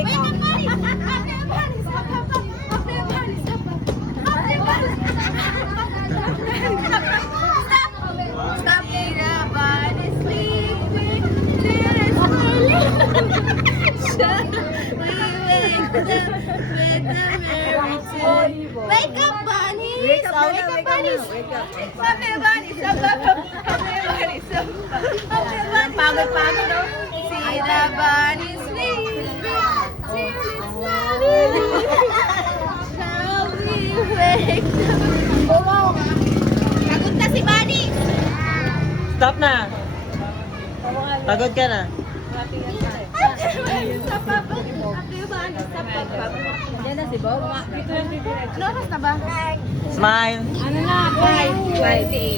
Wake up, buddy! Up there, buddy! Stop, stop, stop! Up there, buddy! Stop, stop! Up there, buddy! Stop! Stop! There, buddy! Sleeping! There's early! Wake up, bunny! Wake up, Wake up, bunny! wake up. Up there, bunny! Stop, stop, stop! Up there, bunny! Stop, stop! Up there, bunny! Pagod, no? See the bunny sleeping till it's morning. Shall we wake up? Pagod na si bunny! Stop na. Pagod ka na. Up there, bunny! Stop, stop, stop! Up there, bunny! Stop, stop, stop! Yan na si Bob. Ano oras na ba? Smile. Ano na? 5. 5.